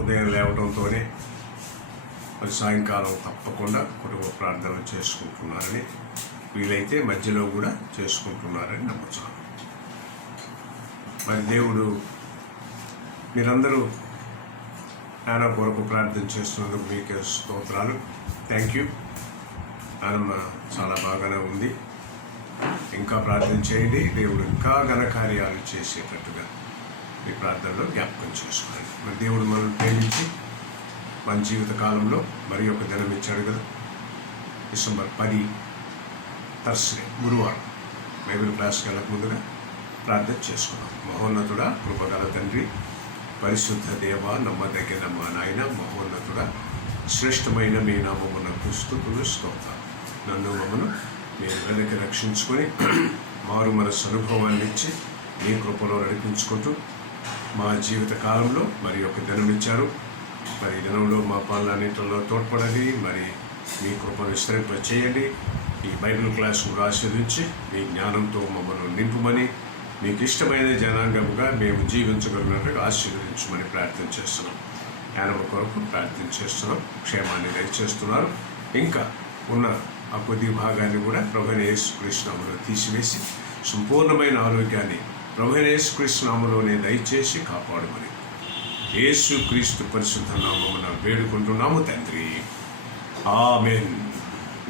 ఉదయం లేవడంతోనే మరి సాయంకాలం తప్పకుండా కుటుంబ ప్రార్థనలు చేసుకుంటున్నారని, వీలైతే మధ్యలో కూడా చేసుకుంటున్నారని నమ్ముతాను. మరి దేవుడు మీరందరూ నాన్న కొరకు ప్రార్థన చేస్తున్నందుకు మీకు స్తోత్రాలు. Thank you. నాన్నమ్మ చాలా బాగానే ఉంది. ఇంకా ప్రార్థన చేయండి. దేవుడు ఇంకా ఘనకార్యాలు చేసేటట్టుగా మీ ప్రార్థనలో జ్ఞాపకం చేసుకోండి. మరి దేవుడు మనల్ని ప్రేమించి మన జీవిత కాలంలో మరి ఒక దినం ఇచ్చాడు కదా, డిసెంబర్ 10 థర్స్డే గురువారం. బైబిల్ క్లాస్కి వెళ్ళక ముందుగా ప్రార్థన చేసుకున్నాం. మహోన్నతుడా, కృపగల తండ్రి, పరిశుద్ధ దేవ, నమ్మదగిన మా నాయన, మహోన్నతుడా, శ్రేష్టమైన మీ నామమునకు స్తుతులు స్తోత్రాలు. నన్ను మమ్మను మీ వెనక్కి రక్షించుకొని మారు మనసు అనుభవాన్ని ఇచ్చి మీ కృపలో నడిపించుకుంటూ మా జీవిత కాలంలో మరి ఒక దినం ఇచ్చారు. మరి ఈ దినంలో మా పాలన్నింటిలో తోడ్పడాలి. మరి మీ కృపను విస్తరింప చేయండి. ఈ బైబిల్ క్లాసును ఆస్వాదించి మీ జ్ఞానంతో మమ్మల్ని నింపుమని, మీకు ఇష్టమైన జనాంగముగా మేము జీవించగలిగినట్టుగా ఆశీర్వదించమని ప్రార్థన చేస్తున్నాం. జ్ఞానం కొరకు ప్రార్థన చేస్తున్నాం. క్షేమాన్ని దయచేస్తున్నారు. ఇంకా ఉన్న ఆ కొద్ది భాగాన్ని కూడా ప్రభువైన యేసుక్రీస్తు నామములో తీసివేసి సంపూర్ణమైన ఆరోగ్యాన్ని ప్రభువైన యేసుక్రీస్తు నామములోనే దయచేసి కాపాడమని యేసుక్రీస్తు పరిశుద్ధ నామమున వేడుకుంటున్నాము తండ్రి. ఆమేన్.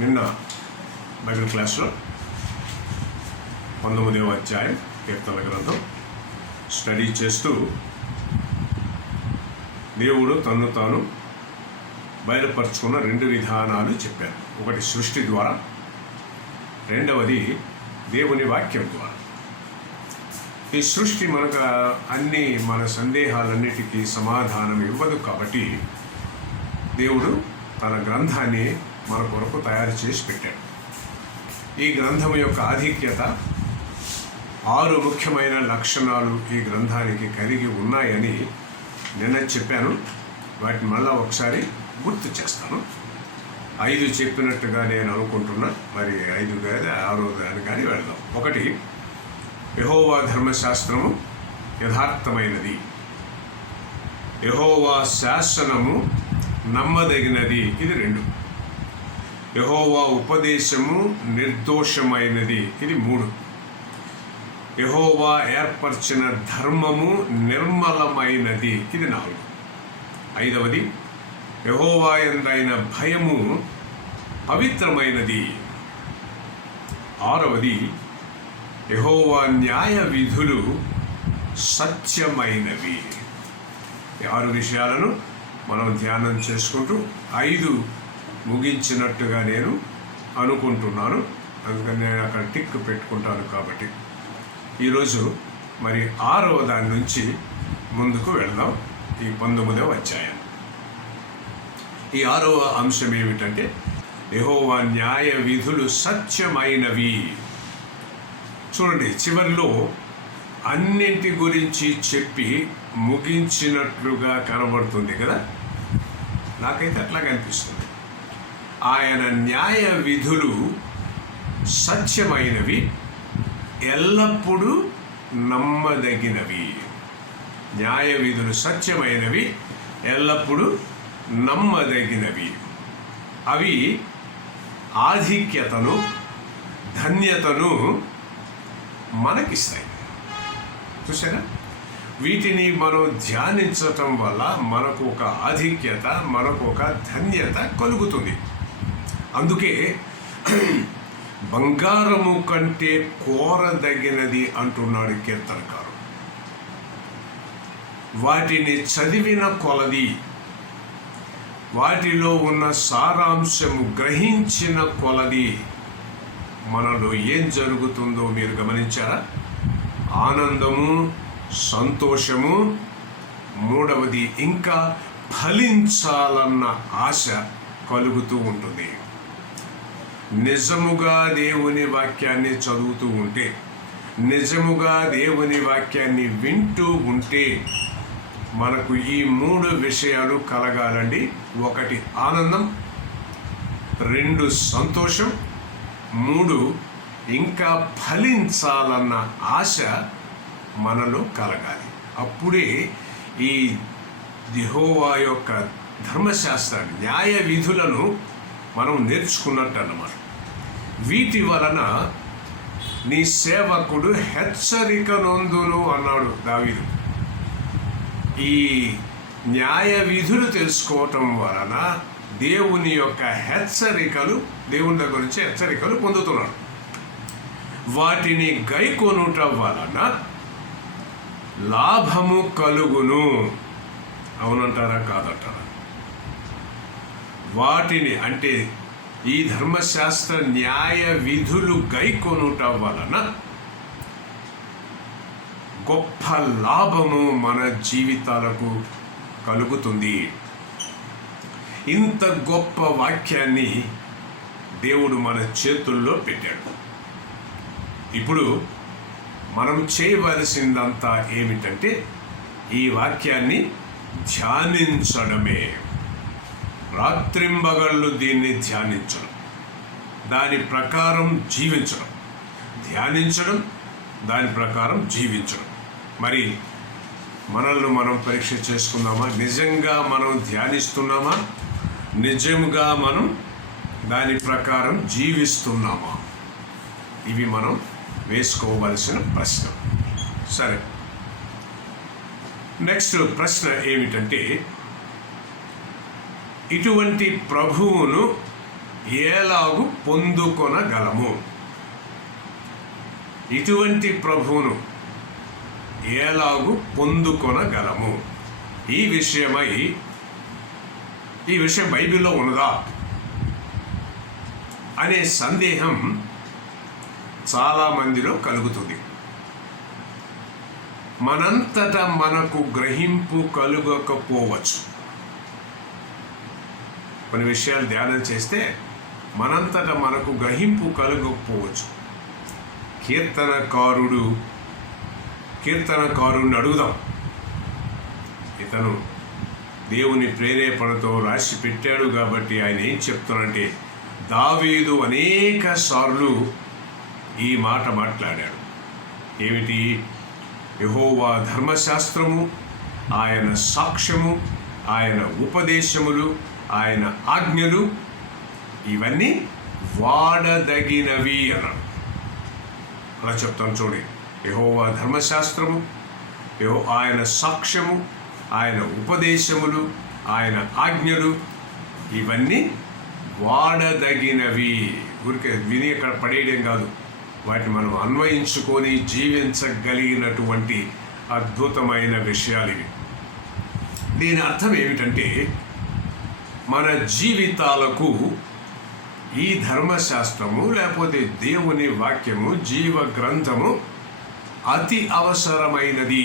నిన్న బైబిల్ క్లాస్లో 19వ అధ్యాయం కీర్తనల గ్రంథం స్టడీ చేస్తూ దేవుడు తన్ను తాను బయలుపరుచుకున్న 2 విధానాలు చెప్పారు. ఒకటి సృష్టి ద్వారా, రెండవది దేవుని వాక్యం ద్వారా. ఈ సృష్టి మనకు అన్ని మన సందేహాలన్నిటికీ సమాధానం ఇవ్వదు. కాబట్టి దేవుడు తన గ్రంథాన్ని మన కొరకు తయారు చేసి పెట్టాడు. ఈ గ్రంథం యొక్క ఆధిక్యత 6 ముఖ్యమైన లక్షణాలు ఈ గ్రంథానికి కలిగి ఉన్నాయని నిన్న చెప్పాను. వాటిని మళ్ళా ఒకసారి గుర్తు చేస్తాను. 5 చెప్పినట్టుగా నేను అనుకుంటున్నా. మరి 5 కాదు 6 దాని కానీ వెళ్దాం. 1, యెహోవా ధర్మశాస్త్రము యథార్థమైనది, యెహోవా శాసనము నమ్మదగినది. ఇది 2. యెహోవా ఉపదేశము నిర్దోషమైనది. ఇది 3. యెహోవా ఏర్పరిచిన ధర్మము నిర్మలమైనది. ఇది 4. 5వది, యెహోవా యందైన భయము పవిత్రమైనది. 6వది, యెహోవా న్యాయ విధులు సత్యమైనవి. ఈ 6 విషయాలను మనం ధ్యానం చేసుకుంటూ 5 ముగించినట్టుగా నేను అనుకుంటున్నాను. అందుకని నేను అక్కడ టిక్ పెట్టుకుంటాను. కాబట్టి ఈరోజు మరి 6వ దాని నుంచి ముందుకు వెళ్దాం. ఈ 19వ అధ్యాయం. ఈ 6వ అంశం ఏమిటంటే యెహోవా న్యాయ విధులు సత్యమైనవి. చూడండి, చివరిలో అన్నింటి గురించి చెప్పి ముగించినట్లుగా కనబడుతుంది కదా. నాకైతే అట్లాగే అనిపిస్తుంది. ఆయన న్యాయ విధులు సత్యమైనవి, ఎల్లప్పుడూ నమ్మదగినవి. న్యాయ విధులు సత్యమైనవి, ఎల్లప్పుడూ నమ్మదగినవి. అవి ఆధిక్యతను, ధన్యతను మనకిస్తాయి. చూసారా? వీటిని మనం ధ్యానించటం వల్ల మనకు ఒక ఆధిక్యత, మనకు ఒక ధన్యత కలుగుతుంది. అందుకే బంగారము కంటే కోరదగినది అంటున్నాడు కీర్తనకారు. వాటిని చదివిన కొలది, వాటిలో ఉన్న సారాంశము గ్రహించిన కొలది మనలో ఏం జరుగుతుందో మీరు గమనించారా? ఆనందము, సంతోషము. 3వది, ఇంకా ఫలించాలన్న ఆశ కలుగుతూ ఉంటుంది. నిజముగా దేవుని వాక్యాన్ని చదువుతూ ఉంటే, నిజముగా దేవుని వాక్యాన్ని వింటూ ఉంటే మనకు ఈ 3 విషయాలు కలగాలండి. 1 ఆనందం, 2 సంతోషం, 3 ఇంకా ఫలించాలన్న ఆశ మనలో కలగాలి. అప్పుడే ఈ యెహోవా యొక్క ధర్మశాస్త్ర న్యాయ విధులను మనం నేర్చుకున్నట్టు అన్నమాట. వీటి వలన నీ సేవకుడు హెచ్చరిక నొందును అన్నాడు దావీదు. ఈ న్యాయ విధులు తెలుసుకోవటం వలన దేవుని యొక్క హెచ్చరికలు, దేవుని దగ్గర నుంచి హెచ్చరికలు పొందుతున్నాడు. వాటిని గైకొనుట వలన లాభము కలుగును. అవునంటారా కాదంటారా? వాటిని అంటే ఈ ధర్మశాస్త్ర న్యాయ విధులు గైకొనుట వలన గొప్ప లాభము మన జీవితాలకు కలుగుతుంది. ఇంత గొప్ప వాక్యాన్ని దేవుడు మన చేతుల్లో పెట్టాడు. ఇప్పుడు మనం చేయవలసిందంతా ఏమిటంటే ఈ వాక్యాన్ని ధ్యానించడమే. రాత్రింబగళ్ళు దీన్ని ధ్యానించడం, దాని ప్రకారం జీవించడం. ధ్యానించడం, దాని ప్రకారం జీవించడం. మరి మనల్ని మనం పరీక్ష చేసుకుందామా? నిజంగా మనం ధ్యానిస్తున్నామా? నిజంగా మనం దాని ప్రకారం జీవిస్తున్నామా? ఇవి మనం వేసుకోవలసిన ప్రశ్న. సరే, నెక్స్ట్ ప్రశ్న ఏమిటంటే, ఇటువంటి ప్రభువును ఎలాగు పొందుకొనగలము? ఇటువంటి ప్రభువును ఎలాగు పొందుకొనగలము? ఈ విషయం బైబిల్లో ఉన్నదా అనే సందేహం చాలామందిలో కలుగుతుంది. మనంతట మనకు గ్రహింపు కలుగకపోవచ్చు. కొన్ని విషయాలు ధ్యానం చేస్తే మనంతట మనకు గ్రహింపు కలుగకపోవచ్చు. కీర్తనకారుడిని అడుగుదాం. ఇతను దేవుని ప్రేరేపణతో రాసి పెట్టాడు కాబట్టి ఆయన ఏం చెప్తానంటే, దావీదు అనేక సార్లు ఈ మాట మాట్లాడాడు. ఏమిటి? యెహోవా ధర్మశాస్త్రము, ఆయన సాక్ష్యము, ఆయన ఉపదేశములు, ఆయన ఆజ్ఞలు ఇవన్నీ వాడదగినవి అన్నాడు. అలా చెప్తాను చూడండి. యెహోవా ధర్మశాస్త్రము, ఆయన సాక్ష్యము, ఆయన ఉపదేశములు, ఆయన ఆజ్ఞలు ఇవన్నీ వాడదగినవి. ఊరికే విని అక్కడ పడేయడం కాదు, వాటిని మనం అన్వయించుకొని జీవించగలిగినటువంటి అద్భుతమైన విషయాలు ఇవి. దీని అర్థం ఏమిటంటే, మన జీవితాలకు ఈ ధర్మశాస్త్రము లేకపోతే దేవుని వాక్యము, జీవ గ్రంథము అతి అవసరమైనది.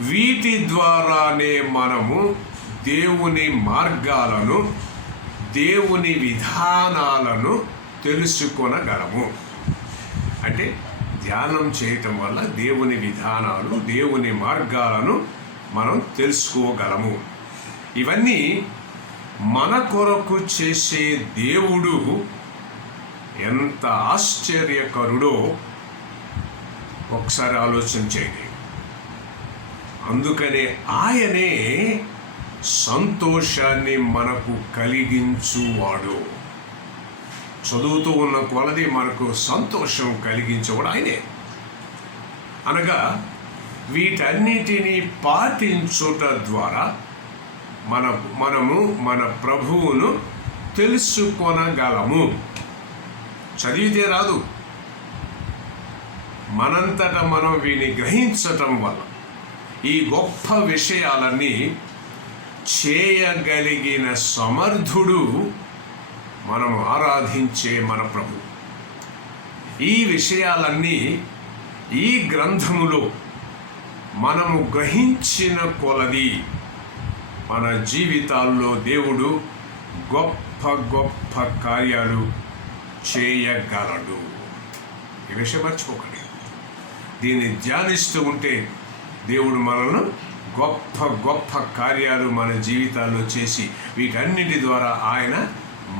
వీటి ద్వారానే మనము దేవుని మార్గాలను, దేవుని విధానాలను తెలుసుకొనగలము. అంటే ధ్యానం చేయటం వల్ల దేవుని విధానాలు, దేవుని మార్గాలను మనం తెలుసుకోగలము. ఇవన్నీ మన కొరకు చేసే దేవుడు ఎంత ఆశ్చర్యకరుడో ఒకసారి ఆలోచన చేయండి. అందుకనే ఆయనే సంతోషాన్ని మనకు కలిగించువాడు. చదువుతూ ఉన్న కొలది మనకు సంతోషం కలిగించేవాడు ఆయనే. అనగా వీటన్నిటినీ పాటించుట ద్వారా మనము మన ప్రభువును తెలుసుకొనగలము. చదివితే రాదు, మనంతట మనం వీని గ్రహించటం వల్ల ఈ గొప్ప విషయాలన్నీ చేయగలిగిన సమర్థుడు మనము ఆరాధించే మన ప్రభు. ఈ విషయాలన్నీ ఈ గ్రంథములో మనము గ్రహించిన కొలది మన జీవితాల్లో దేవుడు గొప్ప గొప్ప కార్యాలు చేయగలడు. ఈ విషయం మర్చిపోకండి. దీన్ని ధ్యానిస్తూ ఉంటే దేవుడు మనల్ని గొప్ప గొప్ప కార్యాలు మన జీవితాల్లో చేసి వీటన్నిటి ద్వారా ఆయన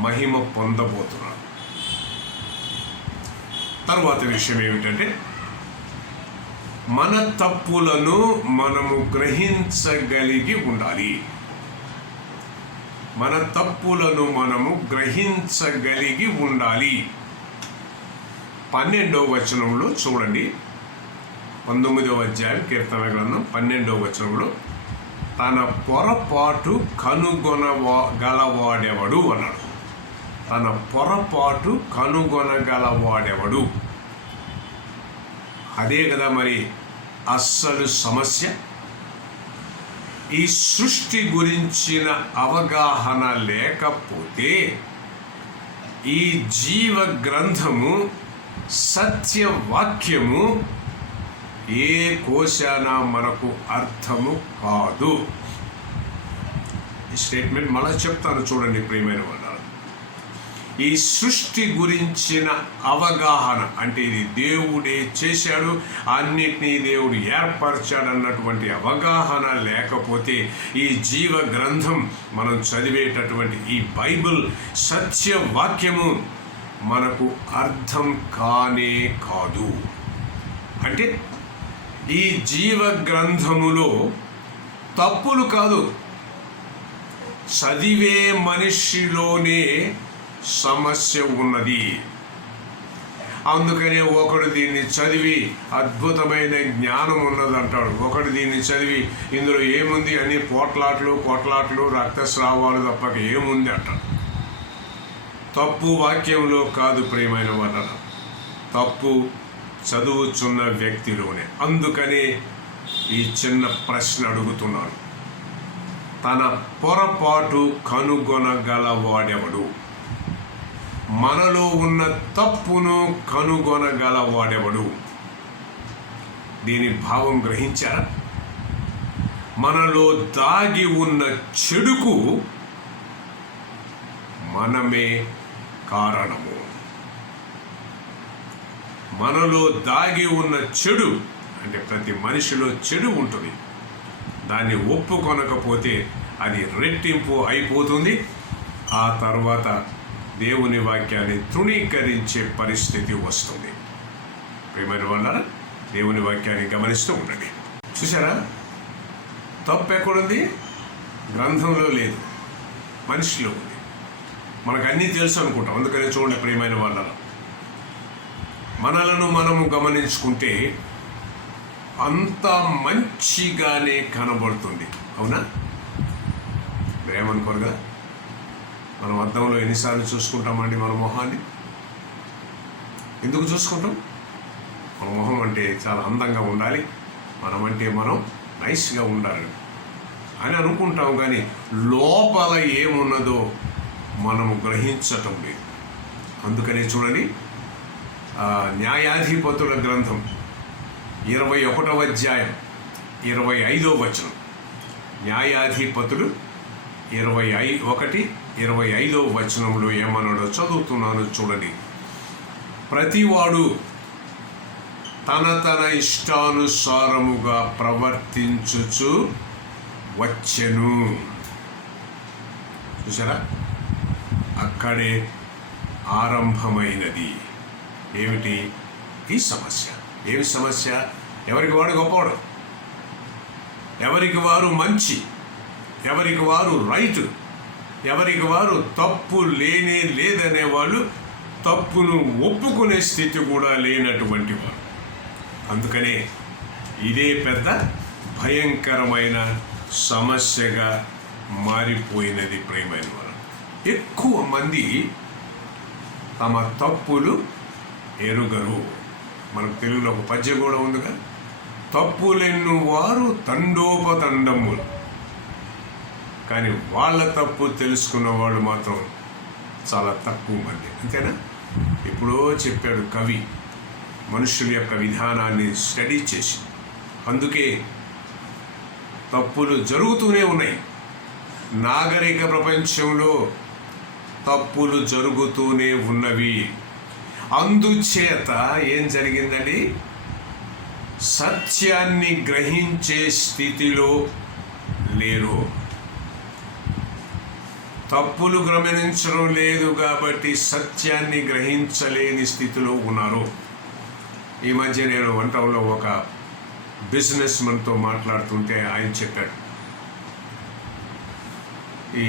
మహిమ పొందబోతున్నాడు. తర్వాత విషయం ఏమిటంటే, మన తప్పులను మనము గ్రహించగలిగి ఉండాలి. మన తప్పులను మనము గ్రహించగలిగి ఉండాలి. 12వ వచనంలో చూడండి, 19వ అధ్యాయం కీర్తన గ్రంథం 12వ వచనంలో, తన పొరపాటు కనుగొనగలవాడెవడు అన్నాడు. తన పొరపాటు కనుగొనగలవాడెవడు. అదే కదా మరి అస్సలు సమస్య. ఈ సృష్టి గురించిన అవగాహన లేకపోతే ఈ జీవ గ్రంథము, సత్యవాక్యము ఏ కోశాన మనకు అర్థము కాదు. ఈ స్టేట్మెంట్ మళ్ళీ చెప్తాను చూడండి ప్రియమైన వాళ్ళ. ఈ సృష్టి గురించిన అవగాహన అంటే ఇది దేవుడే చేశాడు, అన్నిటినీ దేవుడు ఏర్పరచాడు అన్నటువంటి అవగాహన లేకపోతే ఈ జీవ గ్రంథం, మనం చదివేటటువంటి ఈ బైబిల్ సత్యవాక్యము మనకు అర్థం కానే కాదు. అంటే ఈ జీవ గ్రంథములో తప్పులు కాదు, చదివే మనిషిలోనే సమస్య ఉన్నది. అందుకనే ఒకడు దీన్ని చదివి అద్భుతమైన జ్ఞానం ఉన్నదంటాడు, ఒకడు దీన్ని చదివి ఇందులో ఏముంది అని పోట్లాట్లు రక్తస్రావాలు తప్పక ఏముంది అంటాడు. తప్పు వాక్యంలో కాదు ప్రియమైన వాళ్ళ, తప్పు చదువుచున్న వ్యక్తిలోనే. అందుకనే ఈ చిన్న ప్రశ్న అడుగుతున్నాను, తన పొరపాటు కనుగొనగలవాడెవడు? మనలో ఉన్న తప్పును కనుగొనగలవాడెవడు? దీని భావం గ్రహించారా? మనలో దాగి ఉన్న చెడుకు మనమే కారణము. మనలో దాగి ఉన్న చెడు అంటే ప్రతి మనిషిలో చెడు ఉంటుంది. దాన్ని ఒప్పుకొనకపోతే అది రెట్టింపు అయిపోతుంది. ఆ తర్వాత దేవుని వాక్యాన్ని తృణీకరించే పరిస్థితి వస్తుంది. ప్రియమైన వాళ్ళారా, దేవుని వాక్యాన్ని గమనిస్తూ ఉండండి. చూసారా, తప్పు ఎక్కడుంది? గ్రంథంలో లేదు, మనిషిలో ఉంది. మనకు అన్నీ తెలుసు అనుకుంటాం. అందుకనే చూడండి ప్రియమైన వాళ్ళారా, మనలను మనము గమనించుకుంటే అంత మంచిగానే కనబడుతుంది. అవునా? ఏమనుకోరుగా? మనం అద్దంలో ఎన్నిసార్లు చూసుకుంటామండి మన మొహాన్ని? ఎందుకు చూసుకుంటాం? మన మొహం అంటే చాలా అందంగా ఉండాలి, మనం నైస్గా ఉండాలి అని అనుకుంటాం. కానీ లోపల ఏమున్నదో మనము గ్రహించటం లేదు. అందుకనే చూడండి, న్యాయాధిపతుల గ్రంథం 21వ అధ్యాయం 25వ వచనం. న్యాయాధిపతులు 21-25వ వచనంలో ఏమన్నాడో చదువుతున్నాను చూడండి. ప్రతివాడు తన ఇష్టానుసారముగా ప్రవర్తించుచు వచ్చెను. చూసారా, అక్కడే ఆరంభమైనది. ఏమిటి ఈ సమస్య? ఏమి సమస్య? ఎవరికి వాడు గొప్పవాడు, ఎవరికి వారు మంచి, ఎవరికి వారు రైట్, ఎవరికి వారు తప్పు లేదనే వాళ్ళు, తప్పును ఒప్పుకునే స్థితి కూడా లేనటువంటి వారు. అందుకనే ఇదే పెద్ద భయంకరమైన సమస్యగా మారిపోయినది ప్రియమైన వారు. ఎక్కువ మంది తమ తప్పులు ఎరుగరు. మనకు తెలుగులో ఒక పద్యం కూడా ఉందిగా, తప్పులెన్ను వారు తండోపతండములు. కానీ వాళ్ళ తప్పు తెలుసుకున్న వాళ్ళు మాత్రం చాలా తక్కువ మంది. అంతేనా? ఎప్పుడో చెప్పాడు కవి, మనుషుల యొక్క విధానాన్ని స్టడీ చేసి. అందుకే తప్పులు జరుగుతూనే ఉన్నాయి. నాగరిక ప్రపంచంలో తప్పులు జరుగుతూనే ఉన్నవి. అందుచేత ఏం జరిగిందండి? సత్యాన్ని గ్రహించే స్థితిలో లేరు. తప్పులు గమనించడం లేదు కాబట్టి సత్యాన్ని గ్రహించలేని స్థితిలో ఉన్నారు. ఈ మధ్య నేను వంటంలో ఒక బిజినెస్ మన్తో మాట్లాడుతుంటే ఆయన చెప్పాడు, ఈ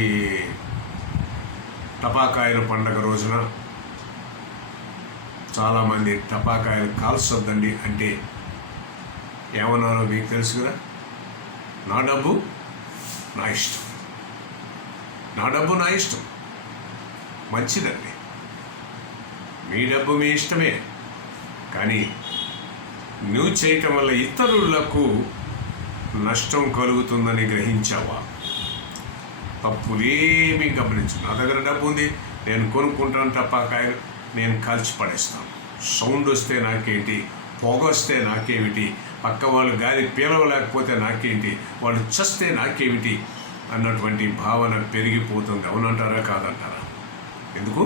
టపాకాయల పండగ రోజున చాలామంది టపాకాయలు కాల్చొద్దండి అంటే ఏమన్నారో మీకు తెలుసు కదా. నా డబ్బు నా ఇష్టం, నా డబ్బు నా ఇష్టం, మంచిదండి, మీ డబ్బు మీ ఇష్టమే, కానీ నువ్వు చేయటం వల్ల ఇతరులకు నష్టం కలుగుతుందని గ్రహించావా? తప్పులేమీ గమనించు. నా దగ్గర డబ్బు ఉంది, నేను కొనుక్కుంటాను టపాకాయలు, నేను కాల్చి పడేస్తాను. సౌండ్ వస్తే నాకేంటి, పొగ వస్తే నాకేమిటి, పక్క వాళ్ళు గాలి పీలవలేకపోతే నాకేంటి, వాళ్ళు చస్తే నాకేమిటి అన్నటువంటి భావన పెరిగిపోతుంది. అవునంటారా కాదంటారా? ఎందుకు?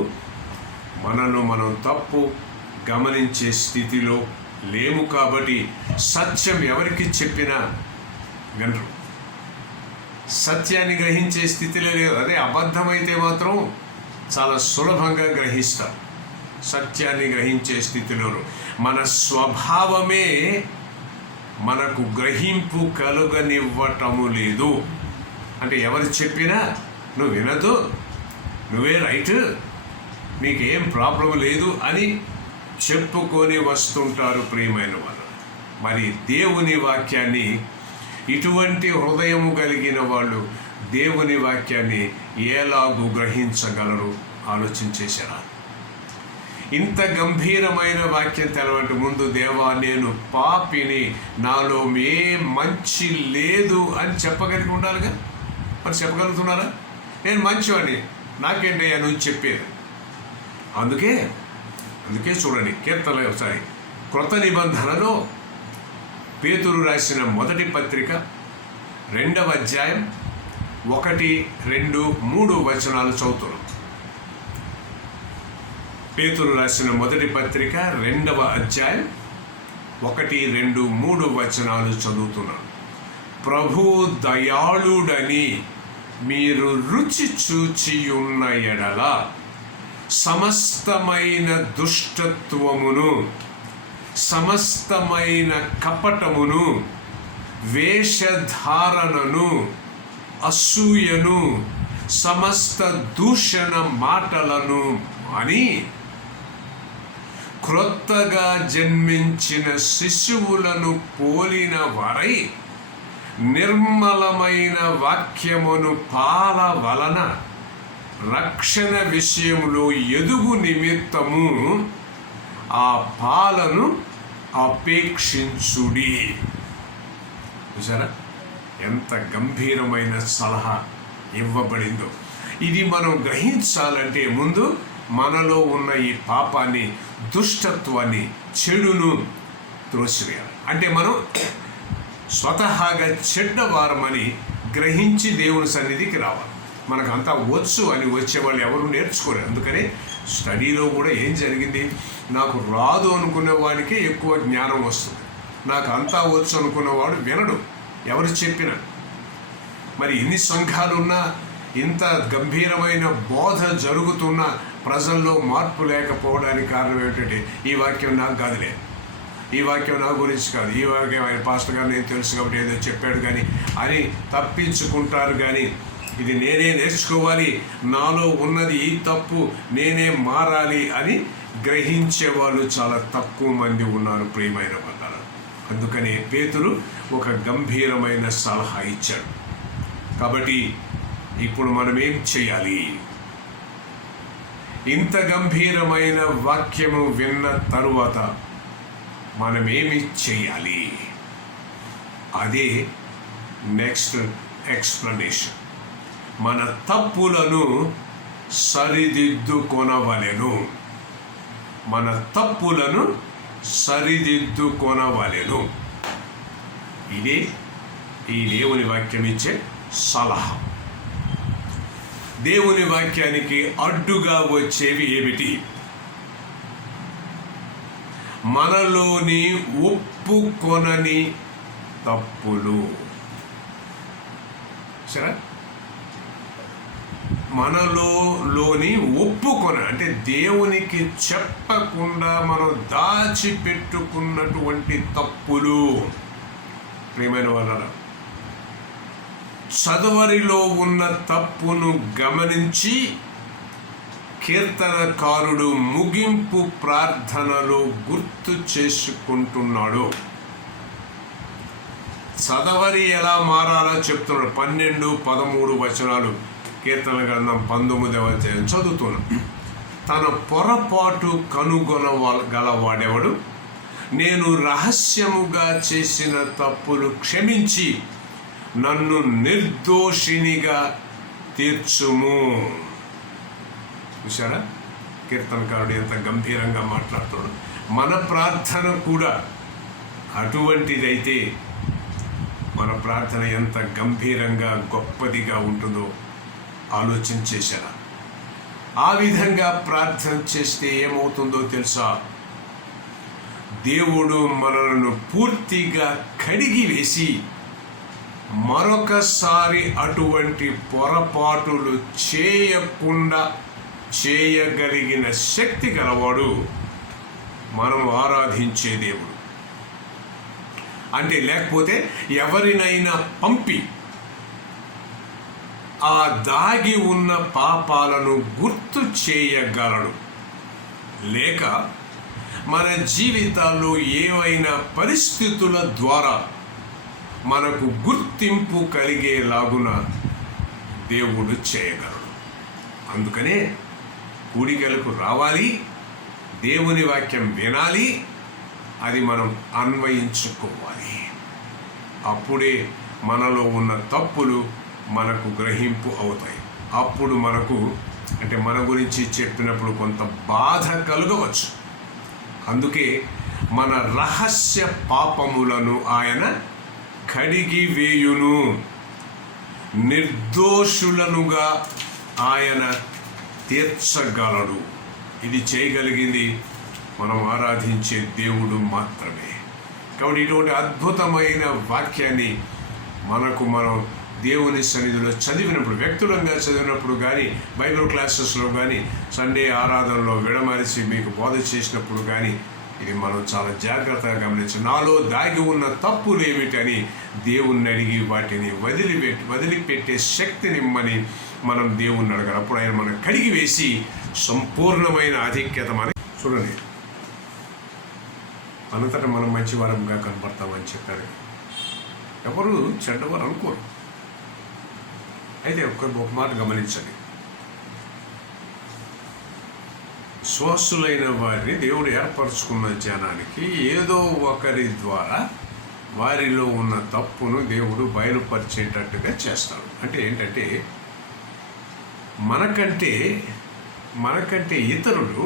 మనను మనం తప్పు గమనించే స్థితిలో లేము కాబట్టి సత్యం ఎవరికి చెప్పినా వినరు. సత్యాన్ని గ్రహించే స్థితిలో లేదు. అదే అబద్ధమైతే మాత్రం చాలా సులభంగా గ్రహిస్తాం. సత్యాన్ని గ్రహించే స్థితిలో మన స్వభావమే మనకు గ్రహింపు కలుగనివ్వటము లేదు. అంటే ఎవరు చెప్పినా నువ్వు వినదు, నువ్వే రైట్, నీకేం ప్రాబ్లం లేదు అని చెప్పుకొని వస్తుంటారు ప్రియమైన వాళ్ళు. మరి దేవుని వాక్యాన్ని, ఇటువంటి హృదయము కలిగిన వాళ్ళు దేవుని వాక్యాన్ని ఎలాగూ గ్రహించగలరు? ఆలోచించేశారా? ఇంత గంభీరమైన వాక్యం తెలవంటి ముందు, దేవా నేను పాపిని, నాలో ఏ మంచి లేదు అని చెప్పగలిగి ఉండాలిగా. మరి చెప్పగలుగుతున్నారా? నేను మంచివాడిని, నాకేంటయ్యా నువ్వు చెప్పేది. అందుకే చూడండి కీర్తనలో ఒకసారి క్రొత్త నిబంధనలో పేతురు రాసిన మొదటి పత్రిక 2వ అధ్యాయం 1, 2, 3 వచనాలు చదువుతున్నాం. పేతురు రాసిన మొదటి పత్రిక 2వ అధ్యాయం 1, 2, 3 వచనాలు చదువుతున్నాం. ప్రభు దయాళుడని మీరు రుచి చూచి ఉన్న ఎడల సమస్తమైన దుష్టత్వమును, సమస్తమైన కపటమును, వేషధారణను, అసూయను, సమస్త దూషణ మాటలను అని క్రొత్తగా జన్మించిన శిశువులను పోలిన వారై నిర్మలమైన వాక్యమును పాల వలన రక్షణ విషయములో ఎదుగు నిమిత్తము ఆ పాలను అపేక్షించుడి. చూసారా ఎంత గంభీరమైన సలహా ఇవ్వబడిందో. ఇది మనం గ్రహించాలంటే ముందు మనలో ఉన్న ఈ పాపాన్ని, దుష్టత్వాన్ని, చెడును త్రోసివేయాలి. అంటే మనం స్వతహాగా చెడ్డవారమని గ్రహించి దేవుని సన్నిధికి రావాలి. మనకు అంతా వచ్చు అని వచ్చేవాళ్ళు ఎవరు నేర్చుకోరు. అందుకనే స్టడీలో కూడా ఏం జరిగింది, నాకు రాదు అనుకునే వాడికే ఎక్కువ జ్ఞానం వస్తుంది, నాకు అంతా వచ్చు అనుకున్నవాడు వినడు ఎవరు చెప్పినా. మరి ఎన్ని సంఘాలున్నా, ఇంత గంభీరమైన బోధ జరుగుతున్న ప్రజల్లో మార్పు లేకపోవడానికి కారణం ఏమిటంటే ఈ వాక్యం నాకు కాదులే, ఈ వాక్యం నా గురించి కాదు, ఈ వాక్యం ఆయన పాస్టర్ గారు నేను తెలుసు కాబట్టి ఏదో చెప్పాడు కానీ అని తప్పించుకుంటారు. కానీ ఇది నేనే నేర్చుకోవాలి, నాలో ఉన్నది ఈ తప్పు, నేనే మారాలి అని గ్రహించే వాళ్ళు చాలా తక్కువ మంది ఉన్నారు ప్రియమైన బంధాలు. అందుకనే పేతురు ఒక గంభీరమైన సలహా ఇచ్చాడు. కాబట్టి ఇప్పుడు మనం ఏం చేయాలి? ఇంత గంభీరమైన వాక్యము విన్న తరువాత మనమేమి చేయాలి? అదే నెక్స్ట్ ఎక్స్ప్లనేషన్. మన తప్పులను సరిదిద్దుకొనవలెను, మన తప్పులను సరిదిద్దుకొనవలెను. ఇదే ఈ దేవుని వాక్యం ఇచ్చే సలహా. దేవుని వాక్యానికి అడ్డుగా వచ్చేవి ఏమిటి? మనలోని ఒప్పుకొనని తప్పులు. సరే, మనలోని ఒప్పుకొన అంటే దేవునికి చెప్పకుండా మనం దాచిపెట్టుకున్నటువంటి తప్పులు. ప్రియమైన వాళ్ళరా, చదవరిలో ఉన్న తప్పును గమనించి కీర్తనకారుడు ముగింపు ప్రార్థనలో గుర్తు చేసుకుంటున్నాడు. చదవరి ఎలా మారాలో చెప్తున్నాడు. 12, 13 వచనాలు కీర్తన గ్రంథం 19వ అధ్యాయం చదువుతున్నాం. తన పొరపాటు కనుగొనగలవాడెవడు? నేను రహస్యముగా చేసిన తప్పులు క్షమించి నన్ను నిర్దోషినిగా తీర్చుము. చూసారా కీర్తనకారుడు ఎంత గంభీరంగా మాట్లాడుతున్నాడు. మన ప్రార్థన కూడా అటువంటిదైతే మన ప్రార్థన ఎంత గంభీరంగా గొప్పదిగా ఉంటుందో ఆలోచన చేశారా? ఆ విధంగా ప్రార్థన చేస్తే ఏమవుతుందో తెలుసా? దేవుడు మనలను పూర్తిగా కడిగి వేసి మరొకసారి అటువంటి పొరపాటులు చేయకుండా చేయగలిగిన శక్తి గలవాడు మనం ఆరాధించే దేవుడు. అంటే లేకపోతే ఎవరినైనా పంపి ఆ దాగి ఉన్న పాపాలను గుర్తు చేయగలడు. లేక మన జీవితాల్లో ఏవైనా పరిస్థితుల ద్వారా మనకు గుర్తింపు కలిగేలాగున దేవుడు చేయగలడు. అందుకనే కూడికలకు రావాలి, దేవుని వాక్యం వినాలి, అది మనం అన్వయించుకోవాలి. అప్పుడే మనలో ఉన్న తప్పులు మనకు గ్రహింపు అవుతాయి. అప్పుడు మనకు అంటే మన గురించి చెప్పినప్పుడు కొంత బాధ కలగవచ్చు. అందుకే మన రహస్య పాపములను ఆయన కడిగి వేయును, నిర్దోషులనుగా ఆయన తీర్చగలడు. ఇది చేయగలిగింది మనం ఆరాధించే దేవుడు మాత్రమే. కాబట్టి ఇటువంటి అద్భుతమైన వాక్యాన్ని మనం దేవుని సన్నిధిలో చదివినప్పుడు, వ్యక్తులంగా చదివినప్పుడు కానీ, బైబిల్ క్లాసెస్లో కానీ, సండే ఆరాధనలో విడమరిచి మీకు బోధ చేసినప్పుడు కానీ ఇది మనం చాలా జాగ్రత్తగా గమనించి నాలో దాగి ఉన్న తప్పులు ఏమిటని దేవుణ్ణి అడిగి వాటిని వదిలిపెట్టే శక్తినిమ్మని మనం దేవుణ్ణి అడగాలి. అప్పుడు ఆయన మనం కడిగి వేసి సంపూర్ణమైన ఆధిక్యత మనకి. చూడండి, అంతటా మనం మంచివారంగా కనపడతామని చెప్పారు. ఎవరు చెడ్డవారు అనుకోరు. అయితే ఒక మాట గమనించండి, స్వస్థులైన వారిని దేవుడు ఏర్పరచుకున్న జనానికి ఏదో ఒకరి ద్వారా వారిలో ఉన్న తప్పును దేవుడు బయలుపరిచేటట్టుగా చేస్తాడు. అంటే ఏంటంటే మనకంటే ఇతరులు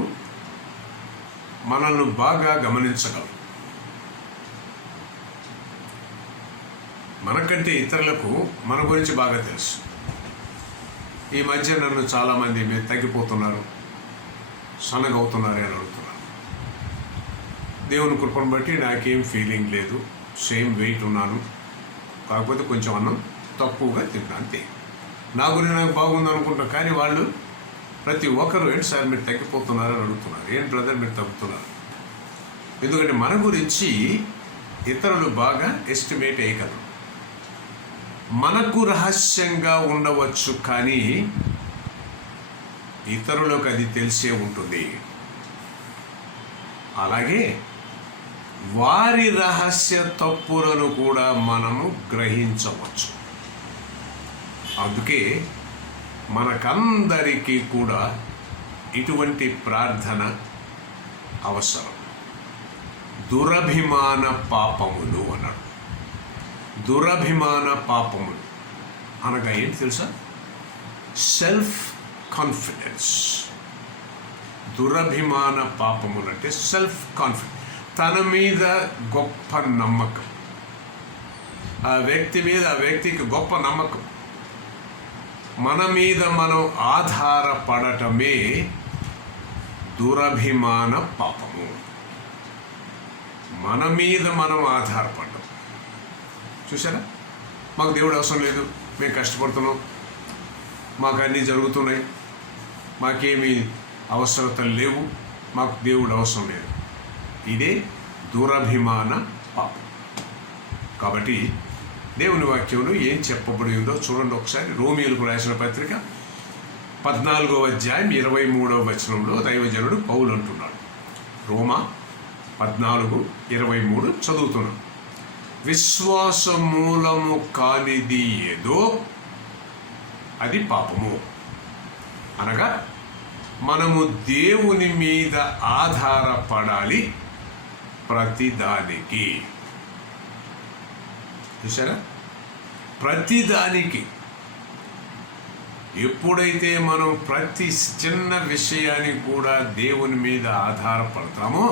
మనల్ని బాగా గమనించగలరు. మనకంటే ఇతరులకు మన గురించి బాగా తెలుసు. ఈ మధ్య నన్ను చాలామంది మీరు తగ్గిపోతున్నారు, సన్నగవుతున్నారు అని అడుగుతున్నారు. దేవుని కృపను బట్టి నాకేం ఫీలింగ్ లేదు, సేమ్ వెయిట్ ఉన్నాను, కాకపోతే కొంచెం అన్నం తక్కువగా తిన్నా అంతే. నా గురించి నాకు బాగుంది అనుకుంటాను. కానీ వాళ్ళు ప్రతి ఒక్కరు ఏంటి సార్ మీరు తగ్గిపోతున్నారు అని అడుగుతున్నారు. ఏంటి బ్రదర్ మీరు తగ్గుతున్నారు? ఎందుకంటే మన గురించి ఇతరులు బాగా ఎస్టిమేట్ వేయగలరు. మనకు రహస్యంగా ఉండవచ్చు, కానీ ఇతరులకు అది తెలిసే ఉంటుంది. అలాగే వారి రహస్య తప్పులను కూడా మనము గ్రహించవచ్చు. అందుకే మనకందరికీ కూడా ఇటువంటి ప్రార్థన అవసరం. దురభిమాన పాపములు అన్నాడు. దురభిమాన పాపములు అనగా ఏంటి తెలుసా? Self confidence. దురభిమాన పాపములు అంటే సెల్ఫ్ కాన్ఫిడెన్స్, తన మీద గొప్ప నమ్మకం, ఆ వ్యక్తి మీద ఆ వ్యక్తికి గొప్ప నమ్మకం. మన మీద మనం ఆధారపడటమే దురభిమాన పాపము. మన మీద మనం ఆధారపడటం. చూసారా, మాకు దేవుడు అవసరం లేదు, మేము కష్టపడుతున్నాం, మాకు అన్నీ జరుగుతున్నాయి, మాకేమీ అవసరతలు లేవు, మాకు దేవుడు అవసరం లేదు. ఇదే దురభిమాన పాపం. కాబట్టి దేవుని వాక్యంలో ఏం చెప్పబడి ఉందో చూడండి ఒకసారి. రోమీయులకు రాసిన పత్రిక 14వ అధ్యాయం 23వ వచనంలో దైవజనుడు పౌలు అంటున్నాడు. రోమా 14:23 చదువుతున్నాం. విశ్వాస మూలము కానిది ఏదో అది పాపము. అనగా మనము దేవుని మీద ఆధారపడాలి ప్రతిదానికి. చూసారా, ప్రతిదానికి. ఎప్పుడైతే మనం ప్రతి చిన్న విషయాన్ని కూడా దేవుని మీద ఆధారపడతామో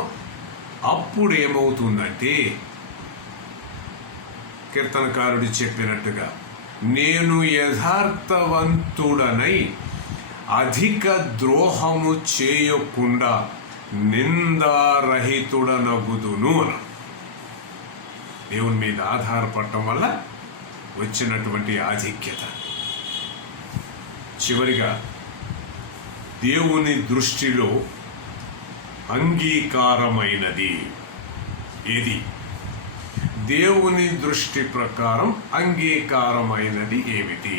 అప్పుడు ఏమవుతుందంటే, కీర్తనకారుడు చెప్పినట్టుగా, నేను యథార్థవంతుడనై అధిక ద్రోహము చేయకుండా నిందారహితుడనగుదును అన. దేవుని మీద ఆధారపడటం వల్ల వచ్చినటువంటి ఆధిక్యత. చివరిగా, దేవుని దృష్టిలో అంగీకారమైనది ఏది? దేవుని దృష్టి ప్రకారం అంగీకారమైనది ఏమిటి?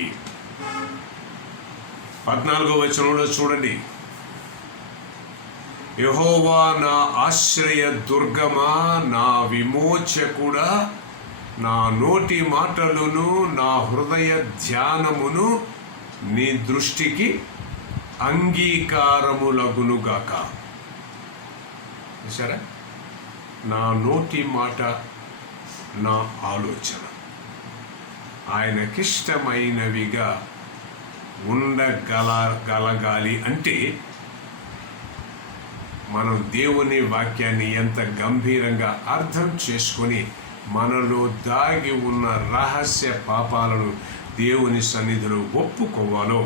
14వ వచనంలో చూడండి. యెహోవా నా ఆశ్రయ దుర్గమా, నా విమోచకుడా, నా నోటి మాటలును నా హృదయ ధ్యానమును నీ దృష్టికి అంగీకారములగునుగాక. చూసారా, నా నోటి మాట, నా ఆలోచన ఆయనకిష్టమైనవిగా ఉండగలగాలి. అంటే మనం దేవుని వాక్యాన్ని ఎంత గంభీరంగా అర్థం చేసుకొని మనలో దాగి ఉన్న రహస్య పాపాలను దేవుని సన్నిధిలో ఒప్పుకోవాలో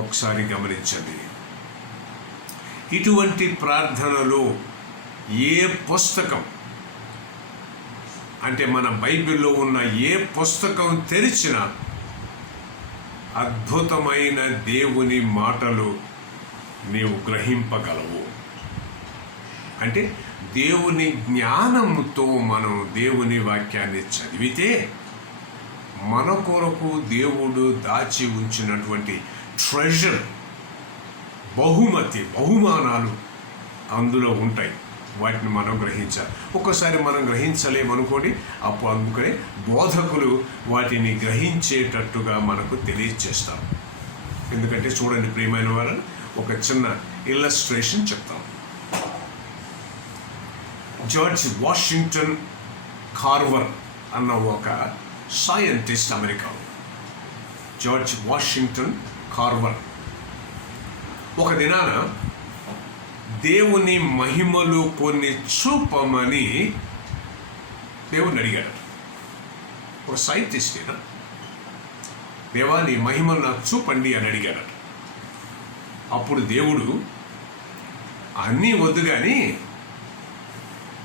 ఒకసారి గమనించండి. ఇటువంటి ప్రార్థనలో ఏ పుస్తకం, అంటే మన బైబిల్లో ఉన్న ఏ పుస్తకం తెరిచినా అద్భుతమైన దేవుని మాటలు నీవు గ్రహింపగలవు. అంటే దేవుని జ్ఞానముతో మనం దేవుని వాక్యాన్ని చదివితే మన కొరకు దేవుడు దాచి ఉంచినటువంటి ట్రెజర్, బహుమానాలు అందులో ఉంటాయి. వాటిని మనం గ్రహించాలి. ఒక్కసారి మనం గ్రహించలేమనుకోండి, అప్పుడు అందుకనే బోధకులు వాటిని గ్రహించేటట్టుగా మనకు తెలియచేస్తారు. ఎందుకంటే చూడండి ప్రియమైన వాళ్ళని, ఒక చిన్న ఇల్లస్ట్రేషన్ చెప్తాం. జార్జ్ వాషింగ్టన్ కార్వర్ అన్న ఒక సైంటిస్ట్, అమెరికాలో. జార్జ్ వాషింగ్టన్ కార్వర్ ఒక దినాన దేవుని మహిమలు కొన్ని చూపమని దేవుని అడిగాడు. ఒక సైంటిస్ట్ అయినా, దేవా నీ మహిమలు నాకు చూపండి అని అడిగాడు. అప్పుడు దేవుడు అన్నీ వద్దు కానీ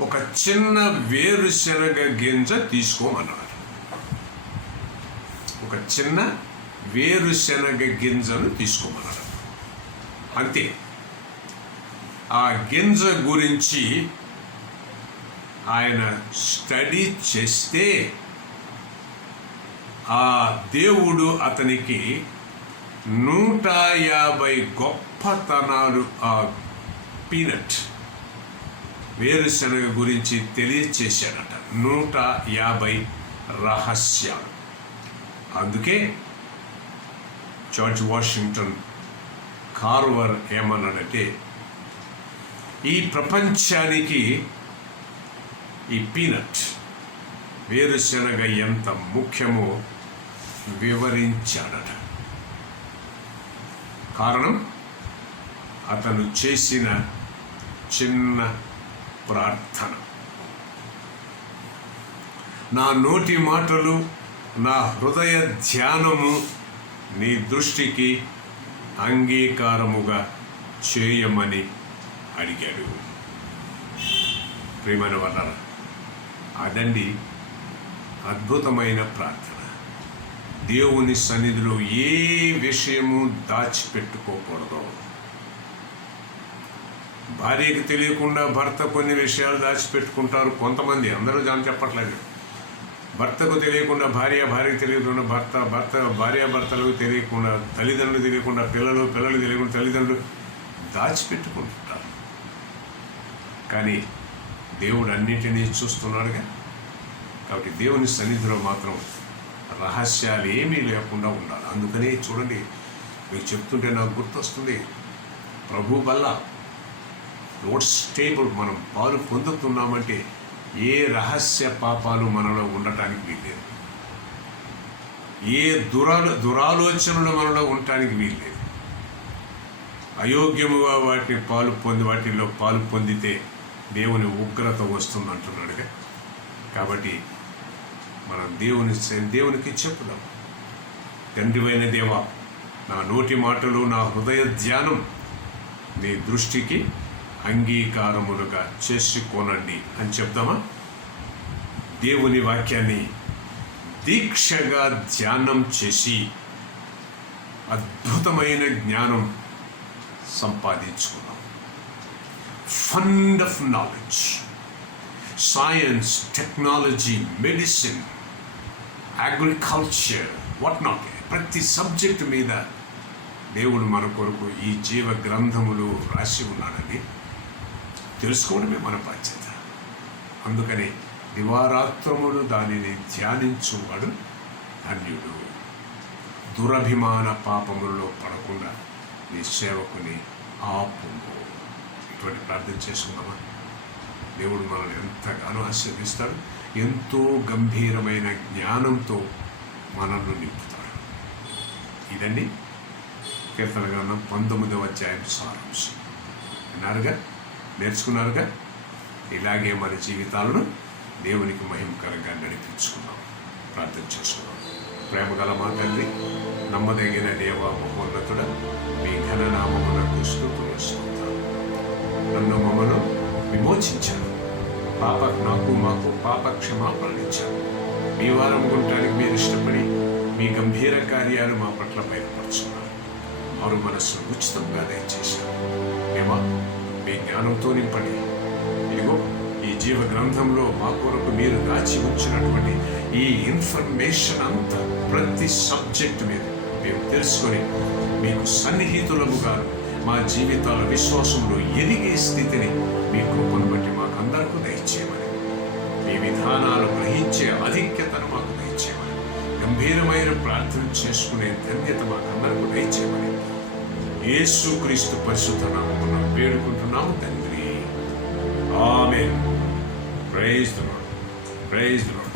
ఒక చిన్న వేరుశనగ గింజ తీసుకోమన్నాడు. ఒక చిన్న వేరుశనగ గింజను తీసుకోమన్నాడు. అంతే. ఆ గింజ గురించి ఆయన స్టడీ చేస్తే ఆ దేవుడు అతనికి 150 గొప్పతనాలు ఆ పీనట్ వేరుశనగ గురించి తెలియచేశాడట. 150 రహస్యాలు. అందుకే జార్జ్ వాషింగ్టన్ కార్వర్ ఏమన్నాడంటే, ఈ ప్రపంచానికి ఈ పీనట్ వేరుశనగ ఎంత ముఖ్యమో వివరించాడట. కారణం అతను చేసిన చిన్న ప్రార్థన. నా నోటి మాటలు, నా హృదయ ధ్యానము నీ దృష్టికి అంగీకారముగా చేయమని అడిగాడు. ప్రియమైన వాళ్ళారా, అదండి అద్భుతమైన ప్రార్థన. దేవుని సన్నిధిలో ఏ విషయము దాచిపెట్టుకోకూడదు. భార్యకి తెలియకుండా భర్త కొన్ని విషయాలు దాచిపెట్టుకుంటారు కొంతమంది, అందరూ దాన్ని చెప్పట్లేదు. భర్తకు తెలియకుండా భార్యకు తెలియకుండా భార్యాభర్తలకు తెలియకుండా, తల్లిదండ్రులు తెలియకుండా పిల్లలు తెలియకుండా తల్లిదండ్రులు దాచిపెట్టుకుంటుంటారు. కానీ దేవుడు అన్నిటినీ చూస్తున్నాడుగా. కాబట్టి దేవుని సన్నిధిలో మాత్రం రహస్యాలు ఏమీ లేకుండా ఉండాలి. అందుకని చూడండి, మీకు చెప్తుంటే నాకు గుర్తొస్తుంది, ప్రభు వల్ల నోట్స్ టేబుల్ మనం పాలు పొందుతున్నామంటే ఏ రహస్య పాపాలు మనలో ఉండటానికి వీల్లేదు, ఏ దురాలోచనలు మనలో ఉండటానికి వీల్లేదు. అయోగ్యముగా వాటిల్లో పాలు పొందితే దేవుని ఉగ్రత వస్తుంది అంటున్నాడుగా. కాబట్టి మనం దేవునికి చెప్పుదాం, తండ్రివైన దేవా, నా నోటి మాటలు నా హృదయ ధ్యానం నీ దృష్టికి అంగీకారములుగా చేసుకోనండి అని చెప్దామా? దేవుని వాక్యాన్ని దీక్షగా ధ్యానం చేసి అద్భుతమైన జ్ఞానం సంపాదించుకున్నాం. Fund of knowledge, science, technology, medicine, agriculture, what not, ప్రతి సబ్జెక్టు మీద దేవుడు మన కొరకు ఈ జీవ గ్రంథములు రాసి ఉన్నాడని తెలుసుకోవడమే మన బాధ్యత. అందుకని దివారాత్రములు దానిని ధ్యానించువాడు ధన్యుడు. దురభిమాన పాపములలో పడకుండా నీ సేవకుని ఆపుము. ఇటువంటి ప్రార్థన చేసుకుందామా? దేవుడు మనల్ని ఎంతగానో ఆశీర్వదిస్తాడు. ఎంతో గంభీరమైన జ్ఞానంతో మనల్ని నింపుతాడు. ఇదండి కీర్తన గ్రంథం 19వ అధ్యాయం సారాంశం. విన్నారుగా, నేర్చుకున్నారుగా. ఇలాగే మన జీవితాలను దేవునికి మహిమకరంగా నడిపించుకున్నాం. ప్రార్థన చేసుకున్నాం. ప్రేమగల మా తండ్రి, నమ్మదగిన దేవా, మహోన్నతుడ, మీ ఘననామమునకు స్తుతులు స్తోత్రాలు. నన్ను మమ్మను విమోచించారు, మాకు పాప క్షమాపణలు ఇచ్చారు. మీ వారం ఉండటానికి మీరు ఇష్టపడి మీ గంభీర కార్యాలు మా పట్ల బయలుపరుచున్నారు. వారు మనస్సు ఉచితంగా దయచేశారు. ఏమా, మీ జ్ఞానంతో నింపండి. ఇదిగో ఈ జీవ గ్రంథంలో మా కొరకు మీరు దాచి ఉంచినటువంటి ఈ ఇన్ఫర్మేషన్ అంతా ప్రతి సబ్జెక్టు మీద మేము తెలుసుకొని మీకు సన్నిహితులముగా మా జీవితాల విశ్వాసంలో ఎదిగే స్థితిని మీ కృపను బట్టి మాకు అందరికీ దయచేయమని, మీ విధానాలు గ్రహించే ఆధిక్యతను మాకు దయచేయమని, గంభీరమైన ప్రార్థన చేసుకునే ధన్యత మాకు అందరికీ దయచేయమని యేసుక్రీస్తు పరిశుద్ధ నామమున వేడుకుంటున్నాము తండ్రి. Amen. Praise the lord. Praise the lord.